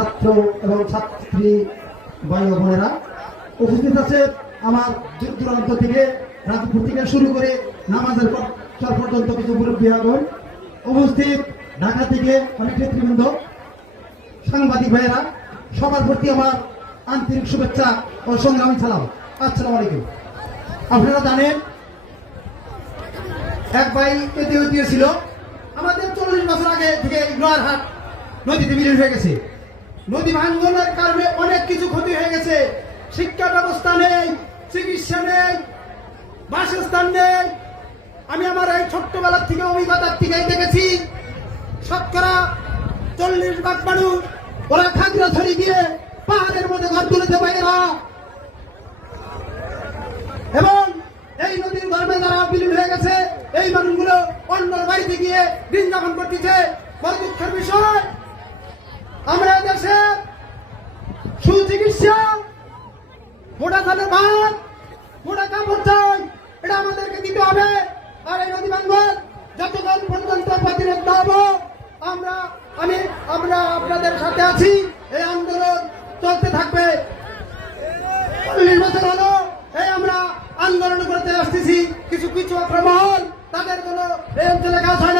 ছাত্র এবং ছাত্রী ভাই ও বোনেরা, উপস্থিত আছে আমার দূর দূরান্ত থেকে রাজপুর থেকে শুরু করে নামাজের পর পর্যন্ত কিছু মুরব্বীগণ উপস্থিত, ঢাকা থেকে অনেক নেতৃবৃন্দ, সাংবাদিক ভাইয়েরা, সবার প্রতি আমার আন্তরিক শুভেচ্ছা ও সংগ্রামী সালাম। আসসালামু আলাইকুম। আপনারা জানেন এক ভাই এতে দিয়েছিল আমাদের 40 বছর আগে থেকে নয়ারহাট নদীতে বিলীন হয়ে গেছে। নদী ভাঙনের কারণে অনেক কিছু ক্ষতি হয়ে গেছে। শিক্ষা ব্যবস্থা নেই, চিকিৎসা নেই, বাসস্থান নেই। আমি আমার এই ছোট্টবেলার থেকে অভিজ্ঞতার থেকে দেখেছি, শতকরা 40% মানুষ ওরা খাগড়াছড়ি গিয়ে পাহাড়ের মধ্যে ঘর তুলেছে বাইরেরা, এবং এই নদীর গর্ভে যারা বিলীন হয়ে গেছে এই মানুষগুলো অন্য বাড়িতে গিয়ে দিন যাপন করতেছে। বড় দুঃখের বিষয়, আমরা দেশে সুচিকিৎসা, মোটা চালের ভাত, মোটা কাপড় চাই, এটা আমাদেরকে দিতে হবে। আর এই নদী ভাঙন যতক্ষণ পর্যন্ত প্রতিরোধ হবো আমরা আপনাদের সাথে আছি। এই আন্দোলন চলতে থাকবে। 40 বছর হলো এই আমরা আন্দোলন করতে আসতেছি। কিছু কিছু আক্রমণ তাদের কোনো এই অঞ্চলে কাজ হয় না।